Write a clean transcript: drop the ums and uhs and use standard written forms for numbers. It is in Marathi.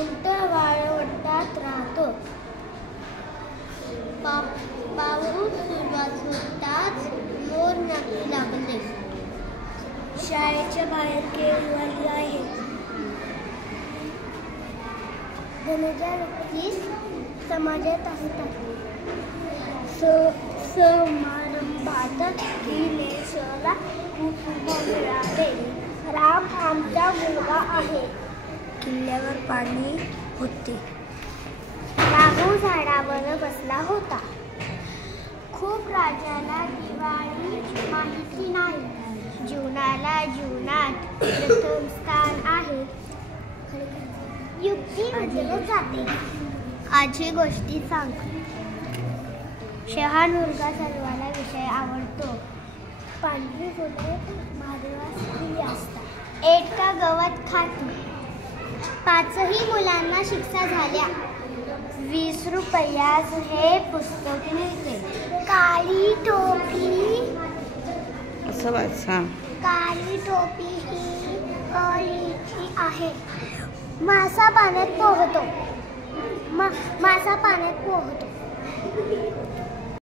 उंट वाळवंटात राहतो. पाऊस सुरुवात होताच मोर नाचू लागले. शाळेच्या बाहेर केळी आहे. धनंजय व्यक्ती समाजात असतात. समारंभात दिनेशला कुटुंब मिळाले. राम आमचा मुलगा आहे. किल्ल्यावर पाणी होते. राघव झाडावर बसला होता. खूप राजाला दिवाळी माहिती नाही. जीवनात प्रथम स्थान आहे. युक्ती बदलत जाते. आजी गोष्टी सांग. शहाण मुलगा सर्वांना विषय आवडतो. पांढरी फुले महादेवासाठी असतात. एका गवत खातो. 5ही मुलांना शिक्षा झाल्या. 20 रुपयात हे पुस्तक मिळते. काळी टोपी असं वाचा. काळी टोपी ही कळीची आहे. मासा पाण्यात पोहतो.